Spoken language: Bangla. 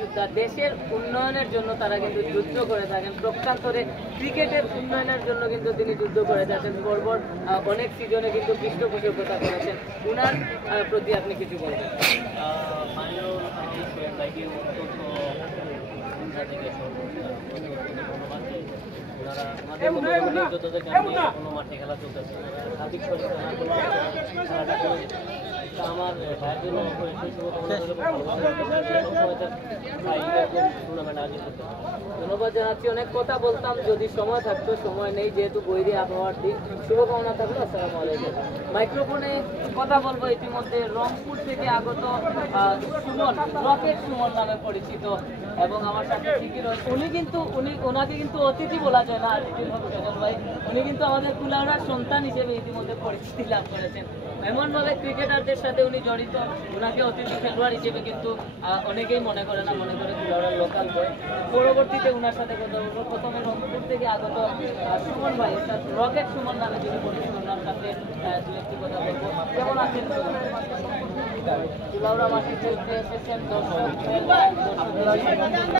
যোদ্ধা, দেশের উন্নয়নের জন্য তারা কিন্তু যুদ্ধ করে থাকেন। প্রক্ষান্তরে ক্রিকেটের উন্নয়নের জন্য কিন্তু তিনি যুদ্ধ করে থাকেন। পরপর অনেক সিজনে কিন্তু পৃষ্ঠপোষকতা করেছেন। উনার প্রতি আপনি কিছু বলবেন? মাঠে খেলা চলতেছে, আমার ভাইয়ের জন্য ধন্যবাদ জানাচ্ছি। অনেক কথা বলতাম, যদি সময় থাকতো, সময় নেই, যেহেতু বৈরী আবহাওয়ার দিন। শুভকামনা থাকলো। আসসালামু আলাইকুম। মাইক্রোফোনে কথা বলবো ইতিমধ্যে রংপুর থেকে আগত সুমন, রকেট সুমন নামে পরিচিত, এবং আমার সাথে ঠিকই রয়েছে। ওনাকে কিন্তু অতিথি বলা যায় না, ভাই উনি কিন্তু আমাদের কুলাউড়ার সন্তান হিসেবে ইতিমধ্যে পরিচিতি লাভ করেছেন। এমনভাবে ক্রিকেটারদের সাথে উনি জড়িত, ওনাকে অতিথি খেলোয়াড় হিসেবে কিন্তু অনেকেই মনে করে না, মনে করে কুলাউড়ার লোকাল বয়। পরবর্তীতে ওনার সাথে কথা বলবো। প্রথমে রংপুর থেকে আগত সুমন ভাই, অর্থাৎ রকেট সুমন নামে যিনি পরিচিত, ওনার সাথে দু একটি কথা বলবো। কেমন আছেন? কুলাউড়া মাঠে খেলতে এসেছেন, দর্শক